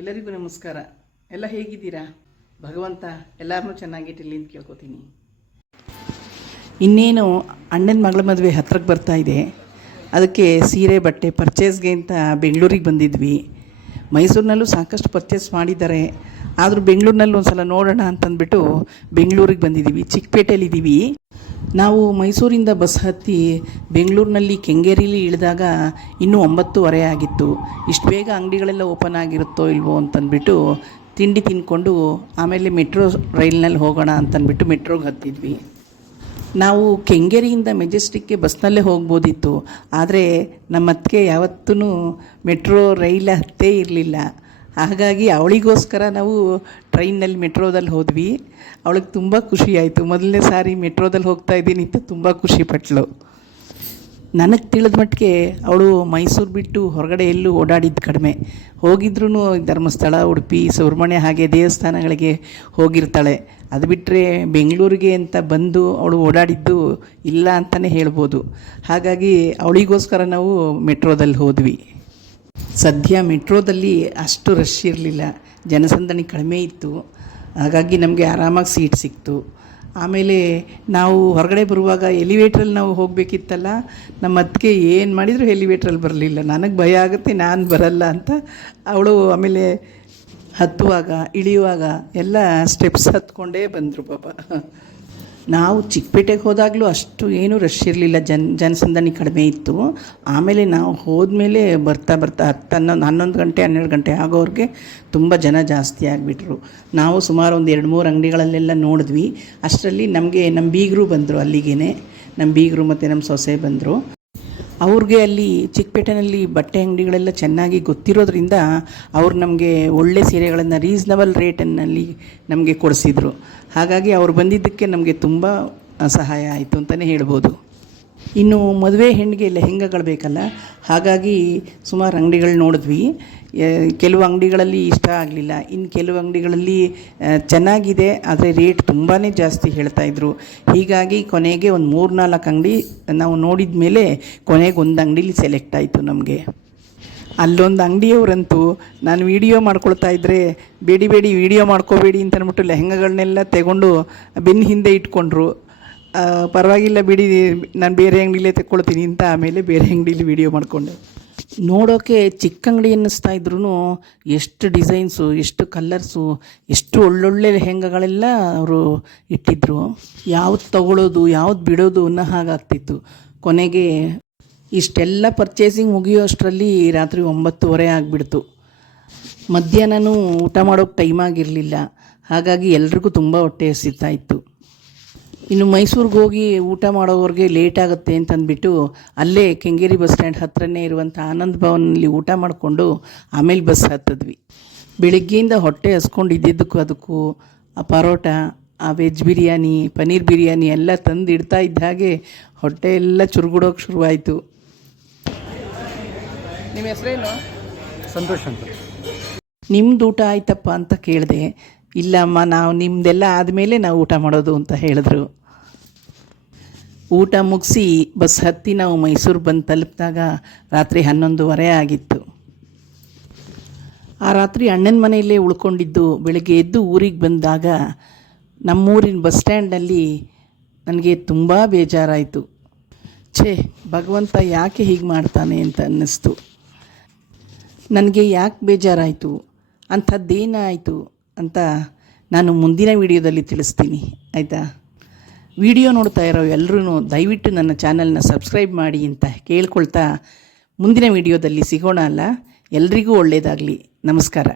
ಎಲ್ಲರಿಗೂ ನಮಸ್ಕಾರ. ಎಲ್ಲ ಹೇಗಿದ್ದೀರಾ? ಭಗವಂತ ಎಲ್ಲರನ್ನೂ ಚೆನ್ನಾಗಿಟ್ಟಿರಲಿ ಅಂತ ಕೇಳ್ಕೊತೀನಿ. ಇನ್ನೇನು ಅಣ್ಣನ ಮಗಳ ಮದುವೆ ಹತ್ರಕ್ಕೆ ಬರ್ತಾ ಇದೆ. ಅದಕ್ಕೆ ಸೀರೆ ಬಟ್ಟೆ ಪರ್ಚೇಸ್ಗೆ ಅಂತ ಬೆಂಗಳೂರಿಗೆ ಬಂದಿದ್ವಿ. ಮೈಸೂರಿನಲ್ಲೂ ಸಾಕಷ್ಟು ಪರ್ಚೇಸ್ ಮಾಡಿದ್ದಾರೆ, ಆದರೂ ಬೆಂಗಳೂರಿನಲ್ಲಿ ಒಂದು ಸಲ ನೋಡೋಣ ಅಂತಂದ್ಬಿಟ್ಟು ಬೆಂಗಳೂರಿಗೆ ಬಂದಿದ್ದೀವಿ. ಚಿಕ್ಕಪೇಟೆಯಲ್ಲಿದ್ದೀವಿ ನಾವು. ಮೈಸೂರಿಂದ ಬಸ್ ಹತ್ತಿ ಬೆಂಗಳೂರಿನಲ್ಲಿ ಕೆಂಗೇರಿಲಿ ಇಳಿದಾಗ ಇನ್ನೂ 9:30 ಆಗಿತ್ತು. ಇಷ್ಟು ಬೇಗ ಅಂಗಡಿಗಳೆಲ್ಲ ಓಪನ್ ಆಗಿರುತ್ತೋ ಇಲ್ವೋ ಅಂತಂದ್ಬಿಟ್ಟು ತಿಂಡಿ ತಿಂದ್ಕೊಂಡು ಆಮೇಲೆ ಮೆಟ್ರೋ ರೈಲ್ನಲ್ಲಿ ಹೋಗೋಣ ಅಂತಂದ್ಬಿಟ್ಟು ಮೆಟ್ರೋಗೆ ಹತ್ತಿದ್ವಿ. ನಾವು ಕೆಂಗೇರಿಯಿಂದ ಮೆಜೆಸ್ಟಿಕ್ಗೆ ಬಸ್ನಲ್ಲೇ ಹೋಗ್ಬೋದಿತ್ತು, ಆದರೆ ನಮ್ಮ ಅತ್ತಿಗೆ ಯಾವತ್ತೂ ಮೆಟ್ರೋ ರೈಲ್ ಹತ್ತೇ ಇರಲಿಲ್ಲ. ಹಾಗಾಗಿ ಅವಳಿಗೋಸ್ಕರ ನಾವು ಟ್ರೈನ್ನಲ್ಲಿ ಮೆಟ್ರೋದಲ್ಲಿ ಹೋದ್ವಿ. ಅವಳಿಗೆ ತುಂಬ ಖುಷಿ ಆಯಿತು. ಮೊದಲನೇ ಸಾರಿ ಮೆಟ್ರೋದಲ್ಲಿ ಹೋಗ್ತಾ ಇದ್ದೀನಿ ಅಂತ ತುಂಬ ಖುಷಿಪಟ್ಳು. ನನಗೆ ತಿಳಿದ ಮಟ್ಟಿಗೆ ಅವಳು ಮೈಸೂರು ಬಿಟ್ಟು ಹೊರಗಡೆ ಎಲ್ಲೂ ಓಡಾಡಿದ್ದು ಕಡಿಮೆ. ಹೋಗಿದ್ರೂ ಧರ್ಮಸ್ಥಳ, ಉಡುಪಿ, ಸುಬ್ರಹ್ಮಣ್ಯ ಹಾಗೆ ದೇವಸ್ಥಾನಗಳಿಗೆ ಹೋಗಿರ್ತಾಳೆ. ಅದು ಬಿಟ್ಟರೆ ಬೆಂಗಳೂರಿಗೆ ಅಂತ ಬಂದು ಅವಳು ಓಡಾಡಿದ್ದು ಇಲ್ಲ ಅಂತಲೇ ಹೇಳ್ಬೋದು. ಹಾಗಾಗಿ ಅವಳಿಗೋಸ್ಕರ ನಾವು ಮೆಟ್ರೋದಲ್ಲಿ ಹೋದ್ವಿ. ಸದ್ಯ ಮೆಟ್ರೋದಲ್ಲಿ ಅಷ್ಟು ರಶ್ ಇರಲಿಲ್ಲ, ಜನಸಂದಣಿ ಕಡಿಮೆ ಇತ್ತು. ಹಾಗಾಗಿ ನಮಗೆ ಆರಾಮಾಗಿ ಸೀಟ್ ಸಿಕ್ತು. ಆಮೇಲೆ ನಾವು ಹೊರಗಡೆ ಬರುವಾಗ ಎಲಿವೇಟ್ರಲ್ಲಿ ನಾವು ಹೋಗಬೇಕಿತ್ತಲ್ಲ, ನಮ್ಮ ಅತ್ತಿಗೆ ಏನು ಮಾಡಿದರೂ ಎಲಿವೇಟ್ರಲ್ಲಿ ಬರಲಿಲ್ಲ. ನನಗೆ ಭಯ ಆಗುತ್ತೆ, ನಾನು ಬರಲ್ಲ ಅಂತ ಅವಳು ಆಮೇಲೆ ಹತ್ತುವಾಗ ಇಳಿಯುವಾಗ ಎಲ್ಲ ಸ್ಟೆಪ್ಸ್ ಹತ್ಕೊಂಡೇ ಬಂದರು ಪಾಪ. ನಾವು ಚಿಕ್ಕಪೇಟೆಗೆ ಹೋದಾಗಲೂ ಅಷ್ಟು ಏನೂ ರಶ್ ಇರಲಿಲ್ಲ, ಜನಸಂದಣಿ ಕಡಿಮೆ ಇತ್ತು. ಆಮೇಲೆ ನಾವು ಹೋದ್ಮೇಲೆ ಬರ್ತಾ 11 ಗಂಟೆ 12 ಗಂಟೆ ಆಗೋರಿಗೆ ತುಂಬ ಜನ ಜಾಸ್ತಿ ಆಗಿಬಿಟ್ರು. ನಾವು ಸುಮಾರು ಒಂದು 2-3 ಅಂಗಡಿಗಳಲ್ಲೆಲ್ಲ ನೋಡಿದ್ವಿ. ಅಷ್ಟರಲ್ಲಿ ನಮ್ಮ ಬೀಗರು ಬಂದರು. ಅಲ್ಲಿಗೇ ನಮ್ಮ ಬೀಗರು ಮತ್ತು ನಮ್ಮ ಸೊಸೆ ಬಂದರು. ಅವ್ರಿಗೆ ಅಲ್ಲಿ ಚಿಕ್ಕಪೇಟೆನಲ್ಲಿ ಬಟ್ಟೆ ಅಂಗಡಿಗಳೆಲ್ಲ ಚೆನ್ನಾಗಿ ಗೊತ್ತಿರೋದ್ರಿಂದ ಅವ್ರು ನಮಗೆ ಒಳ್ಳೆ ಸೀರೆಗಳನ್ನು ರೀಸ್ನಬಲ್ ರೇಟನ್ನಲ್ಲಿ ನಮಗೆ ಕೊಡಿಸಿದ್ರು. ಹಾಗಾಗಿ ಅವ್ರು ಬಂದಿದ್ದಕ್ಕೆ ನಮಗೆ ತುಂಬ ಸಹಾಯ ಆಯಿತು ಅಂತಲೇ ಹೇಳ್ಬೋದು. ಇನ್ನು ಮದುವೆ ಹೆಣ್ಣಿಗೆ ಲೆಹೆಂಗಾಗಳು ಬೇಕಲ್ಲ, ಹಾಗಾಗಿ ಸುಮಾರು ಅಂಗಡಿಗಳು ನೋಡಿದ್ವಿ. ಕೆಲವು ಅಂಗಡಿಗಳಲ್ಲಿ ಇಷ್ಟ ಆಗಲಿಲ್ಲ, ಇನ್ನು ಕೆಲವು ಅಂಗಡಿಗಳಲ್ಲಿ ಚೆನ್ನಾಗಿದೆ, ಆದರೆ ರೇಟ್ ತುಂಬಾ ಜಾಸ್ತಿ ಹೇಳ್ತಾಯಿದ್ರು. ಹೀಗಾಗಿ ಕೊನೆಗೆ ಒಂದು 3-4 ಅಂಗಡಿ ನಾವು ನೋಡಿದ ಮೇಲೆ ಕೊನೆಗೆ ಒಂದು ಅಂಗಡೀಲಿ ಸೆಲೆಕ್ಟ್ ಆಯಿತು ನಮಗೆ. ಅಲ್ಲೊಂದು ಅಂಗಡಿಯವರಂತೂ ನಾನು ವೀಡಿಯೋ ಮಾಡ್ಕೊಳ್ತಾ ಇದ್ದರೆ ಬೇಡಿ ವೀಡಿಯೋ ಮಾಡ್ಕೋಬೇಡಿ ಅಂತ ಅಂದ್ಬಿಟ್ಟು ಲೆಹೆಂಗಾಗಳನ್ನೆಲ್ಲ ತೆಗೊಂಡು ಬೆನ್ನ ಹಿಂದೆ ಇಟ್ಕೊಂಡ್ರು. ಪರವಾಗಿಲ್ಲ ಬಿಡಿ, ನಾನು ಬೇರೆ ಅಂಗಡಿಲೇ ತೆಕ್ಕೊಳ್ತೀನಿ ಅಂತ ಆಮೇಲೆ ಬೇರೆ ಅಂಗಡೀಲಿ ವೀಡಿಯೋ ಮಾಡಿಕೊಂಡೆ. ನೋಡೋಕ್ಕೆ ಚಿಕ್ಕ ಅಂಗಡಿ ಅನ್ನಿಸ್ತಾ ಇದ್ರೂ ಎಷ್ಟು ಡಿಸೈನ್ಸು, ಎಷ್ಟು ಕಲ್ಲರ್ಸು, ಎಷ್ಟು ಒಳ್ಳೊಳ್ಳೆ ಲೆಹೆಂಗಾಗಳೆಲ್ಲ ಅವರು ಇಟ್ಟಿದ್ದರು. ಯಾವ್ದು ತಗೊಳ್ಳೋದು ಯಾವ್ದು ಬಿಡೋದು ಅನ್ನೋ ಹಾಗಾಗ್ತಿತ್ತು. ಕೊನೆಗೆ ಇಷ್ಟೆಲ್ಲ ಪರ್ಚೇಸಿಂಗ್ ಮುಗಿಯೋ ಅಷ್ಟರಲ್ಲಿ ರಾತ್ರಿ 9:30 ಆಗಿಬಿಡ್ತು. ಮಧ್ಯಾಹ್ನನೂ ಊಟ ಮಾಡೋಕ್ಕೆ ಟೈಮ್ ಆಗಿರಲಿಲ್ಲ. ಹಾಗಾಗಿ ಎಲ್ರಿಗೂ ತುಂಬ ಹೊಟ್ಟೆ ಹಸಿತಾಯಿತ್ತು. ಇನ್ನು ಮೈಸೂರಿಗೆ ಹೋಗಿ ಊಟ ಮಾಡೋವ್ರಿಗೆ ಲೇಟ್ ಆಗುತ್ತೆ ಅಂತಂದ್ಬಿಟ್ಟು ಅಲ್ಲೇ ಕೆಂಗೇರಿ ಬಸ್ ಸ್ಟ್ಯಾಂಡ್ ಹತ್ರನೇ ಇರುವಂಥ ಆನಂದ್ ಭವನಲ್ಲಿ ಊಟ ಮಾಡಿಕೊಂಡು ಆಮೇಲೆ ಬಸ್ ಹತ್ತಿದ್ವಿ. ಬೆಳಗ್ಗೆಯಿಂದ ಹೊಟ್ಟೆ ಹಸ್ಕೊಂಡು ಇದ್ದಿದ್ದಕ್ಕೂ ಅದಕ್ಕೂ ಆ ಪರೋಟ, ಆ ವೆಜ್ ಬಿರಿಯಾನಿ, ಪನ್ನೀರ್ ಬಿರಿಯಾನಿ ಎಲ್ಲ ತಂದು ಇಡ್ತಾ ಇದ್ದ ಹಾಗೆ ಹೊಟ್ಟೆ ಎಲ್ಲ ಚುರುಗುಡೋಕೆ ಶುರುವಾಯಿತು. ನಿಮ್ಮ ಹೆಸರೇನು? ಸಂತೋಷ್ ಅಂತ. ನಿಮ್ಮದು ಊಟ ಆಯ್ತಪ್ಪ ಅಂತ ಕೇಳಿದೆ. ಇಲ್ಲಮ್ಮ, ನಾವು ನಿಮ್ಮದೆಲ್ಲ ಆದಮೇಲೆ ನಾವು ಊಟ ಮಾಡೋದು ಅಂತ ಹೇಳಿದ್ರು. ಊಟ ಮುಗಿಸಿ ಬಸ್ ಹತ್ತಿ ನಾವು ಮೈಸೂರು ಬಂದು ತಲುಪಿದಾಗ ರಾತ್ರಿ 11:30 ಆಗಿತ್ತು. ಆ ರಾತ್ರಿ ಅಣ್ಣನ ಮನೆಯಲ್ಲೇ ಉಳ್ಕೊಂಡಿದ್ದು. ಬೆಳಗ್ಗೆ ಎದ್ದು ಊರಿಗೆ ಬಂದಾಗ ನಮ್ಮೂರಿನ ಬಸ್ ಸ್ಟ್ಯಾಂಡ್ನಲ್ಲಿ ನನಗೆ ತುಂಬ ಬೇಜಾರಾಯಿತು. ಭಗವಂತ ಯಾಕೆ ಹೀಗೆ ಮಾಡ್ತಾನೆ ಅಂತ ಅನ್ನಿಸ್ತು. ನನಗೆ ಯಾಕೆ ಬೇಜಾರಾಯಿತು, ಅಂಥದ್ದೇನಾಯಿತು ಅಂತ ನಾನು ಮುಂದಿನ ವಿಡಿಯೋದಲ್ಲಿ ತಿಳಿಸ್ತೀನಿ, ಆಯಿತಾ? ವಿಡಿಯೋ ನೋಡ್ತಾ ಇರೋ ಎಲ್ಲರೂ ದಯವಿಟ್ಟು ನನ್ನ ಚಾನಲ್ನ ಸಬ್ಸ್ಕ್ರೈಬ್ ಮಾಡಿ ಅಂತ ಕೇಳ್ಕೊಳ್ತಾ ಮುಂದಿನ ವಿಡಿಯೋದಲ್ಲಿ ಸಿಗೋಣ ಅಲ್ಲ. ಎಲ್ರಿಗೂ ಒಳ್ಳೆಯದಾಗಲಿ. ನಮಸ್ಕಾರ.